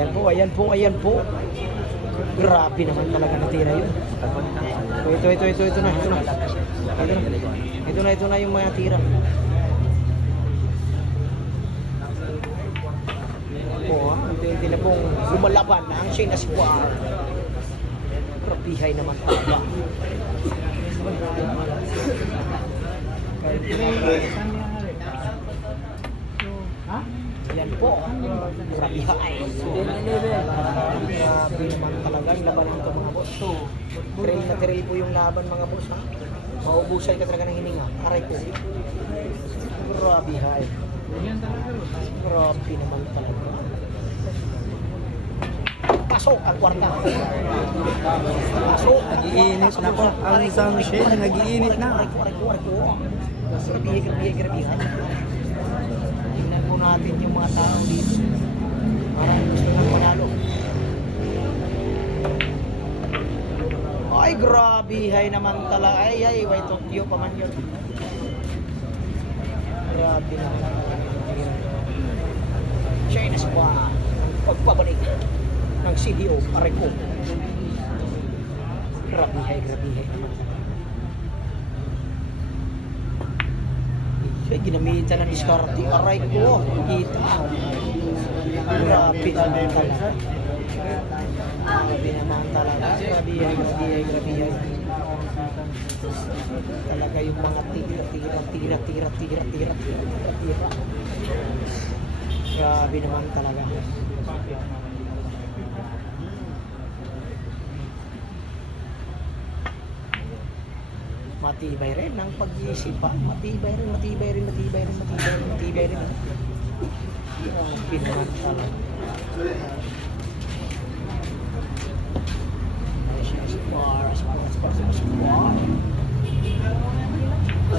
Ayan po. Grabe naman talaga natira yun. Ito na. Ito na yung mga tira. Hindi na pong lumalaban ang Shayna Escobar. Grabihay naman talaga. Yan po. Grabihay. Grabe naman talaga yung labanan ito mga boss. Trail na trail po yung laban mga boss. Maubusan ka talaga ng hininga. Aray po. Grabihay. Grabe naman talaga. Pasok ang kwarta. Pasok. Nagiinit na po. Ang isang Shane, nagiinit na. Grabe. Tingnan po natin yung mga tao dito. Parang gusto nang manalo. Ay, grabe. Hay naman talaga. Ay, may Tokyo pa man yun. Grabe naman. Shayna Escobar. Pagpabalik ng CDO, aray ko. Grabihay naman. Ginamitan ng diskarte, aray ko. Kita. Grabe naman talaga. Grabihay. Talaga yung mga tira. Grabe naman talaga. Matibay rin ang pag-iisip pa. Matibay rin. Grabe naman talaga.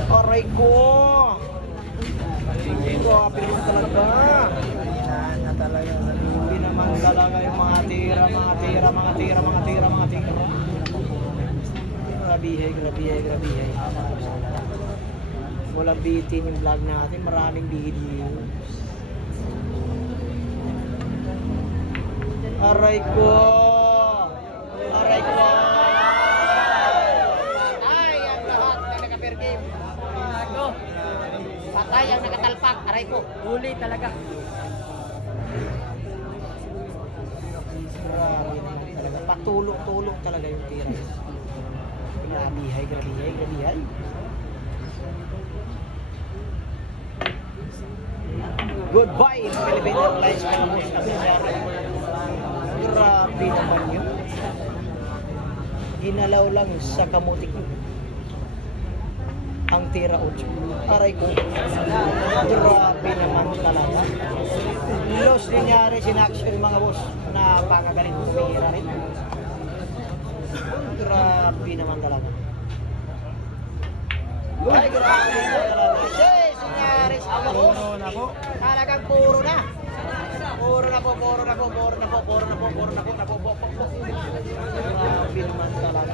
Aray ko! Grabe naman talaga. Grabe naman talaga yung mga tira. Grabihay. Walang bitin yung vlog natin. Maraming video. Aray ko! Ay, ang lahat na naka-fair game. Patay ang nakatalpak. Aray ko. Huli talaga. Grabe naman talaga. Patulog talaga yung tira. Grabihay. Goodbye, Philippine Airlines. Grabe naman yun. Ginalaw lang sa kamutik yun. Ang tira 8. Aray ko. Grabe naman talaga. Los Linares in action mga boss. Napakagaling kumira rin. Grabe naman talaga. Ay, grabe naman talaga. Yes, Linares mga boss. Talagang puro na. Grabe naman talaga.